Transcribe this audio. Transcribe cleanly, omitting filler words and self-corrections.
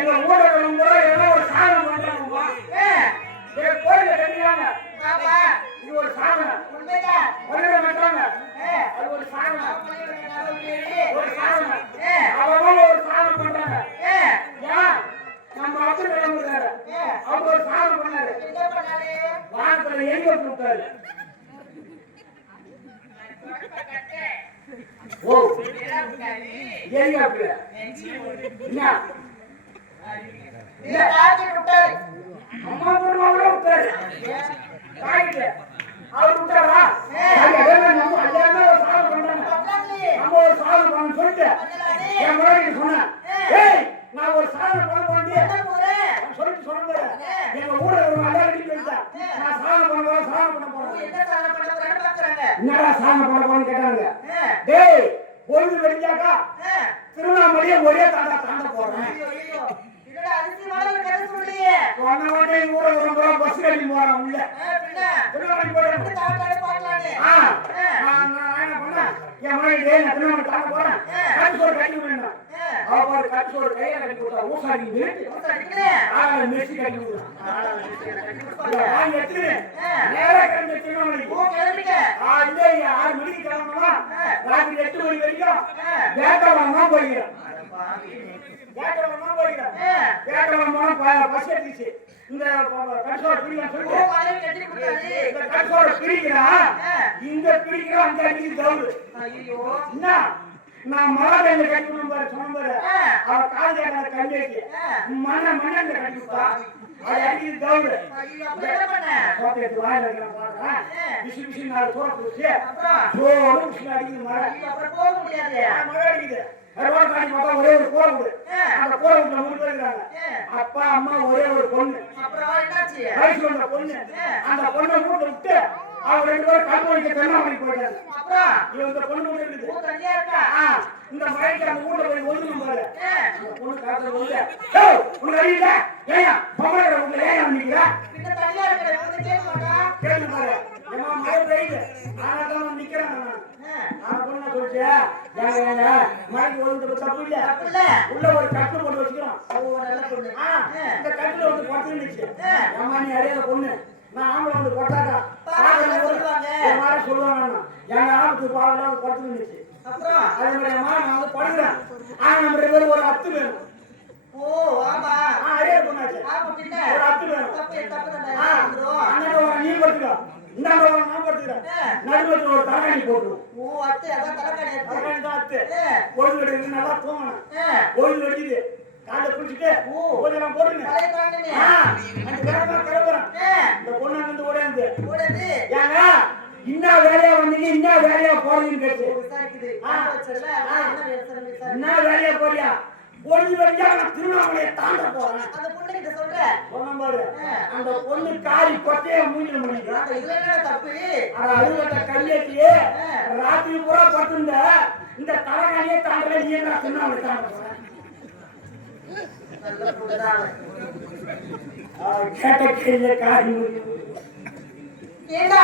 எங்க ஊர்ல ஒரு சாதம் பண்றாங்க. கோயில கட்டினாங்க. இது ஒரு சாதனம். ஒண்ணு மாட்டாங்க. அது ஒரு சாதனம். ஒரு சாதனம். அவங்க ஒரு சாதனம் பண்றாங்க. நம்ம அப்துல் கலாம் இருக்காரு. அவங்க ஒரு சாதனம் பண்ணாரு. வானத்துல எங்க போட்டாரு? ஓ எங்க அப்படி என்ன இல்ல காய்ச்சி விட்டாரு. அம்மா பொண்ணு விட்டாரு. காய்ச்சி அவர் விட்டாரா? நம்ம எல்லாமே ஒரு சாதம் பண்றாங்க. நம்ம ஒரு சாதம் பண்ண சொல்லிட்டு என் முன்னாடி சொன்னேன். ஏய் நான் ஒரு சாதம் பண்ண வேண்டிய சொல்லிட்டு சொன்னது எங்க ஊர்ல ஒரு எல்லாரும் நான் சாதம் பண்ண போறேன் சாதம் பண்ண போறேன். என்னடா சாதம் பண்ண போறேன்னு கேட்டாங்க. டேய் பொழுது வெடிஞ்சாக்கா திருவண்ணாமலையே ஒரே தாண்டா தாண்ட போறேன். பஸ் கட்டி போறேன் உள்ள திருவண்ணாமலை போறேன். என் மனைவி திருவண்ணாமலை தாண்ட போறேன். கட்டுசோறு கட்டி விடணும். அவர் கட்டுசோறு கையில கட்டி விட்டா ஊசாடி மெஸ்ஸி கட்டி விடுறான். நேரா கிளம்பி திருவண்ணாமலை 6 மணிக்கு கிளம்பணுமா ராத்திரி 8 மணி வரைக்கும் வேட்டவரமா போய்கிறேன். பஸ் எடுத்துச்சு. இந்த கட்சோட பிரிக்கலாம் சொல்லிட்டு இந்த கட்சோட பிரிக்கிறான். இங்க பிரிக்கிறான். அங்க அடிக்குது கவுரு. என்ன நான் மழை கையில கட்டிக்கணும் பாரு சொன்ன பாரு. அவ கால் கேட்கற கண்டிக்கு மண்ண கட்டி விட்டா அது அடிக்குது கவுரு. சோத்தை எடுத்து வாயில வைக்கிறேன் பாருங்க. பிசி பிசி 4 சோற குடிச்சு சோறு பிசி அடிக்குது மழை. போக முடியாது. மழை அடிக்குது. ஒரே ஒரு கோலம் கொடு. அந்த கோலம் 3 பேர் இருக்காங்க. அப்பா அம்மா ஒரே ஒரு பொண்ணு. வயசு வந்த பொண்ணு. அந்த பொண்ணை மூட்டை விட்டு அவங்க 2 பேரும் கல்வழிக்க திருவண்ணாமலை போயிட்டாங்க. இந்த பொண்ணு இருக்குது. இந்த மழைக்கு அந்த மூட்டை போய் ஒதுங்க பாரு. அந்த பொண்ணு காத்துல வந்து உங்க அறியில ஏயா பொம்பளை உங்களை ஏன் நினைக்கிறா கேள்வி பாரு. ஏமா மழை பெய்யுது ஆனாதான் நிக்கிறேன். நான் பொண்ணு சொல்லிச்சு மழைக்கு ஒதுங்க தப்பு இல்ல உள்ள ஒரு கட்டு போட்டு வச்சுக்கிறோம். இந்த கட்டுல வந்து பொட்டு இருந்துச்சு. ஏமா நீ அறியாத பொண்ணு நான் ஆம்பளை வந்து பொட்டாக்கா சொல்லுவாங்க. எங்க ஆளுக்கு பாவம் பொட்டு இருந்துச்சு. அதே மாதிரி அம்மா நான் வந்து படுக்கிறேன். ஆனா நம்ம 2 பேரும் ஒரு அத்து வேணும். அறிய பொண்ணாச்சு ஒரு அத்து வேணும். நீ படுத்துக்கோ இந்தாண்ட நான் படுத்துக்கிறேன். நடுவத்தில் ஒரு தலைகாணி போட்டுருவோம். பொழுது வெடிக்குது நல்லா தூங்கணும். பொழுது வெடிக்குது காலைல குளிச்சுட்டு கொஞ்சம் போடுங்க. இந்த பொண்ணு வந்து ஓடாந்து ஏங்க இன்னும் வேலையா வந்தீங்க இன்னும் வேலையா போறீங்கன்னு கேட்டு என்ன வேலையா போறியா பொழுது வெடிஞ்சா நான் திருவண்ணாமலையை தாண்ட போறேன். அந்த பொண்ணு கிட்ட சொல்றேன் பாரு. அந்த பொண்ணு காரி கொட்டையை மூஞ்சில முடிக்கிறான். அறுவட்ட கல்யாட்டியே ராத்திரி பூரா பட்டுந்த இந்த தலைகாணியே தாண்டல நீ என்ன திருவண்ணாமலை தாண்ட போறேன். கேட்ட கேள்விய காரி என்ன